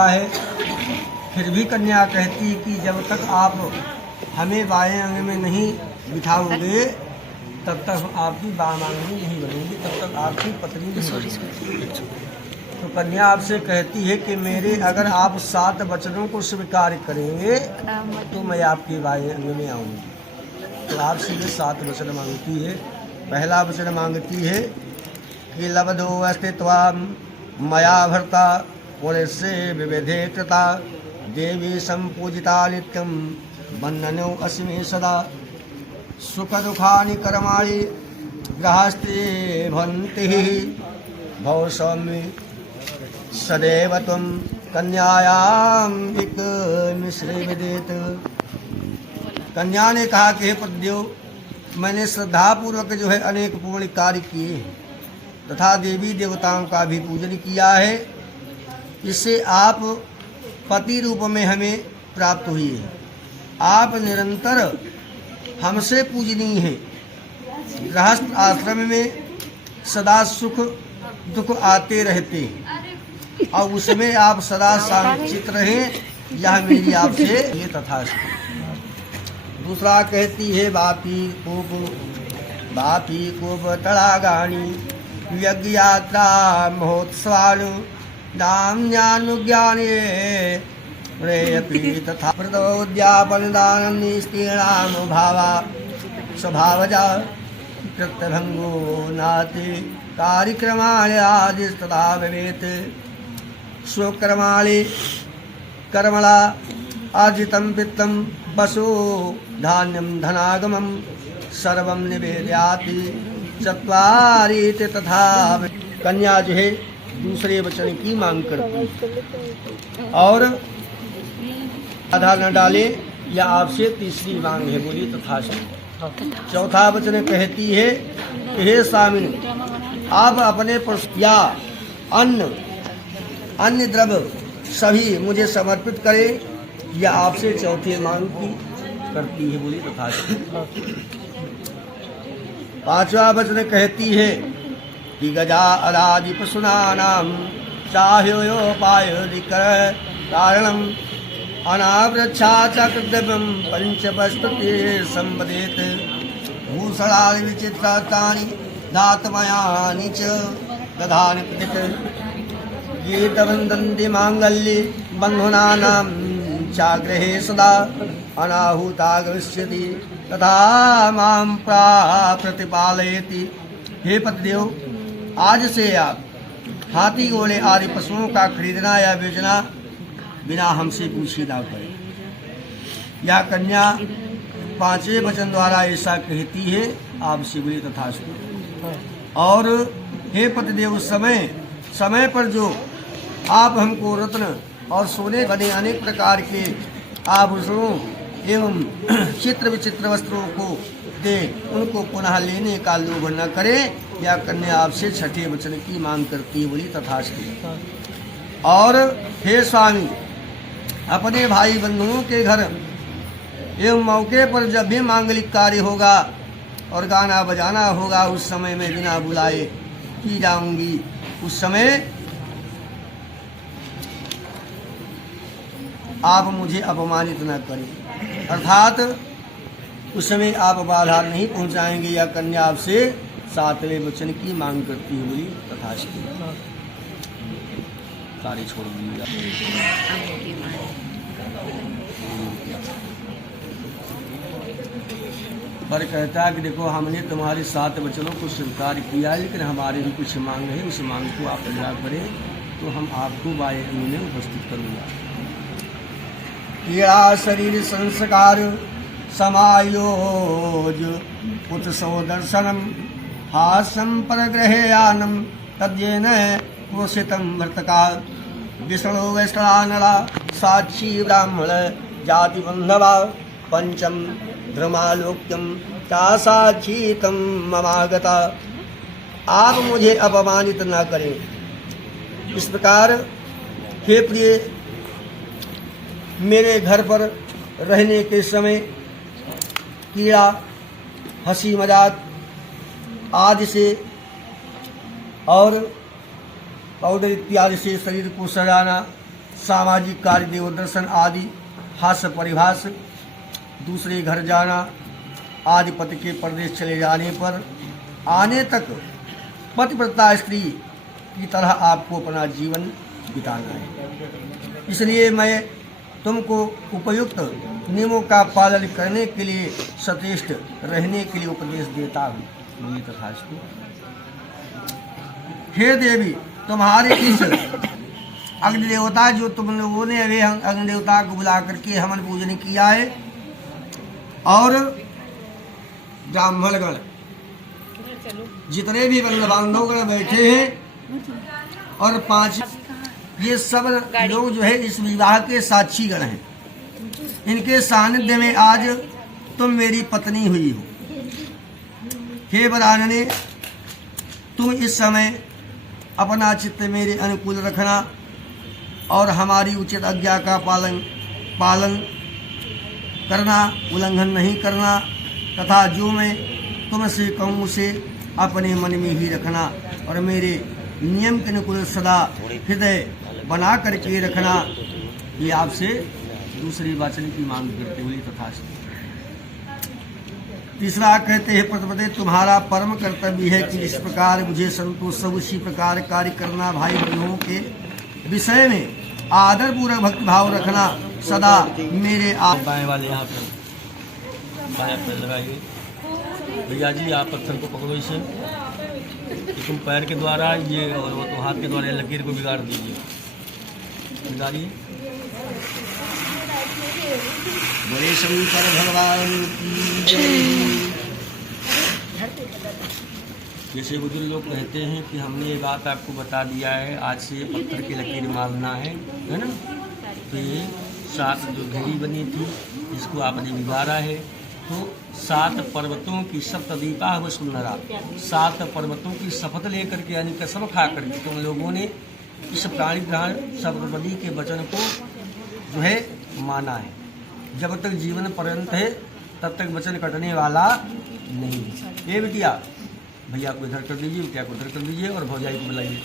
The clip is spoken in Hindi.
हुआ है। फिर भी कन्या कहती कि जब तक आप हमें बाएं अंग में नहीं बिठाओगे तब तक हम आपकी बामांगनी नहीं बनेंगी, तब तक आपकी पत्नी नहीं बनेगी। तो कन्या आपसे कहती है कि मेरे अगर आप 7 वचनों को स्वीकार करेंगे तो मैं आपके बाएं अंग में आऊँगी। तो आपसे ये 7 वचन मांगती है। पहला वचन मांगती है कि लब्धो अस्तित्वा मया भर्ता पुरुषे विविधे कृता देवी संपूजिता नित्यं वन्दनो अस्मि सदा सुख दुखानि कर्माणि गृहस्थे भवन्ति भवसौम्ये सदैव त्वं कन्यायां एक मिश्रे विदेत। कन्या ने कहा कि हे पतिदेव, मैंने श्रद्धापूर्वक जो है अनेक पूर्ण कार्य किए तथा देवी देवताओं का भी पूजन किया है, इससे आप पति रूप में हमें प्राप्त हुई है। आप निरंतर हमसे पूजनीय है। गृहस्थ आश्रम में सदा सुख दुख आते रहते और उसमें आप सदा शांतिचित रहें, यह मेरी आपसे ये तथास्तु। दूसरा कहती है बापी कोप तड़ागानी यज्ञ यात्रा महोत्सवानु नाम्यानुज्ञाने प्रेयपी तथा प्रदोद्यापन दानी स्त्रीणाम भावा स्वभावजा कृत्यभंगो नाति कार्यक्रमाणि आदिस्तथा भवेत् स्वकर्माणि कर्मणा अर्जितं वित्तं वसु धान्यं धनागमं सर्वं निवेदयाति चत्वारीति तथा। कन्या जो है दूसरे वचन की मांग करती और आधा न डाले या आपसे तीसरी मांग है, बोली तथास्तु। चौथा वचन कहती है कि हे स्वामिनी, आप अपने या अन्य द्रव्य सभी मुझे समर्पित करें, या आपसे चौथे मांग की करती है, बोली तथास्तु। पांचवा वचन कहती है कि गजा अरादि पशुनानाम चाह्योपाय दिकर कारणम अनावृच्छा चक्रद्रव्यम पंचपस्तुते संवदेत भूषणानि विचित्राणि दातमयानि च दधानि प्रदित ये तवन्दन्ति मांगल्ये बन्धुनानां चाग्रहे सदा अनाहुता गमिष्यति तथा मां प्रतिपालयति। हे पतिदेव, आज से आप हाथी घोड़े आदि पशुओं का खरीदना या बेचना बिना हमसे पूछे ना करें। यह कन्या पांचवें वचन द्वारा ऐसा कहती है, आपसे बोली तथास्तु। और हे पतिदेव, समय पर जो आप हमको रत्न और सोने बने अनेक प्रकार के आभूषणों एवं चित्र विचित्र वस्त्रों को दे, उनको पुनः लेने का लोभ न करें। यह कन्या आपसे छठे वचन की मांग करती है, बोली तथास्तु। और हे स्वामी, अपने भाई बंधुओं के घर एवं मौके पर जब भी मांगलिक कार्य होगा और गाना बजाना होगा, उस समय में बिना बुलाए की जाऊंगी। उस समय आप मुझे अपमानित न करें, अर्थात उस समय आप बाधा नहीं पहुंचाएंगे। या कन्या आपसे सातवें वचन की मांग करती है, बोली तथास्तु। सारी छोड़ दीजिएगा। पर कहता है कि देखो, हमने तुम्हारे 7 वचनों को स्वीकार किया, लेकिन हमारे भी कुछ मांग है, उस मांग को आप पूरा करें तो हम आपको बाएं अंग में उपस्थित करूँगा। पीड़ा शरीर संस्कार समायोज उत्सव दर्शनम हास्यम परग्रहेयानम तद्येन पोषितम मृतका विष्णु वैष्णवानला साक्षी ब्राह्मण जाति बंधवा पंचम ध्रुमालोक्यम ता साक्षी तम ममागता। आप मुझे अपमानित न करें। इस प्रकार हे प्रिय, मेरे घर पर रहने के समय कीड़ा, हंसी मजाक आदि से और पाउडर इत्यादि से शरीर को सजाना, सामाजिक कार्य, देवदर्शन आदि, हास्य परिभाष, दूसरे घर जाना आदि, पति के परदेश चले जाने पर आने तक पतिव्रता स्त्री की तरह आपको अपना जीवन बिताना है। इसलिए मैं तुमको उपयुक्त नियमों का पालन करने के लिए, सचेष्ट रहने के लिए उपदेश देता हूँ। बोलिए तथास्तु। हे देवी, तुम्हारे इस अग्निदेवता जो तुम लोगों ने वे अग्निदेवता को बुला करके हवन पूजन किया है, और ब्राह्मणगण जितने भी बांधवगण बैठे हैं और 5 ये सब लोग जो है इस विवाह के साक्षीगण हैं। इनके सानिध्य में आज तुम मेरी पत्नी हुई हो। हे वरानने, तुम इस समय अपना चित्त मेरे अनुकूल रखना और हमारी उचित आज्ञा का पालन करना, उल्लंघन नहीं करना, तथा जो मैं तुमसे कहूँ उसे अपने मन में ही रखना और मेरे नियम के अनुकूल सदा हृदय बना करके रखना। ये आपसे दूसरी वचन की मांग करते हुए तथास्तु। तीसरा कहते हैं, प्रथमते तुम्हारा परम कर्तव्य है कि इस प्रकार मुझे संतोष सब उसी प्रकार कार्य करना, भाई बहनों के विषय में आदर पूर्वक भक्ति भाव रखना, सदा मेरे आप। बाएं वाले यहाँ पर बाएं पैर लगाइए। भैया जी आप पत्थर को पकड़ो इसे, तुम पैर के द्वारा ये और वो तो हाथ के द्वारा लकीर को बिगाड़ दीजिए, बिगाड़िए। बड़े शंकर भगवान की जय। जैसे बुजुर्ग लोग कहते हैं कि हमने ये बात आपको बता दिया है, आज से पत्थर की लकीर मारना है ना। तो ये 7 जो घड़ी बनी थी इसको आपने बिगाड़ा है। तो 7 पर्वतों की सप्तदीपा वसुंधरा, 7 पर्वतों की शपथ लेकर के यानी कसम खा करके तुम लोगों ने इस प्राणी ग्रहण सप्तपदी के वचन को जो है माना है। जब तक जीवन पर्यंत है तब तक वचन कटने वाला नहीं है। ये बिटिया, भैया को इधर कर दीजिए, बिटिया को इधर कर दीजिए और भौजाई को बुलाइए।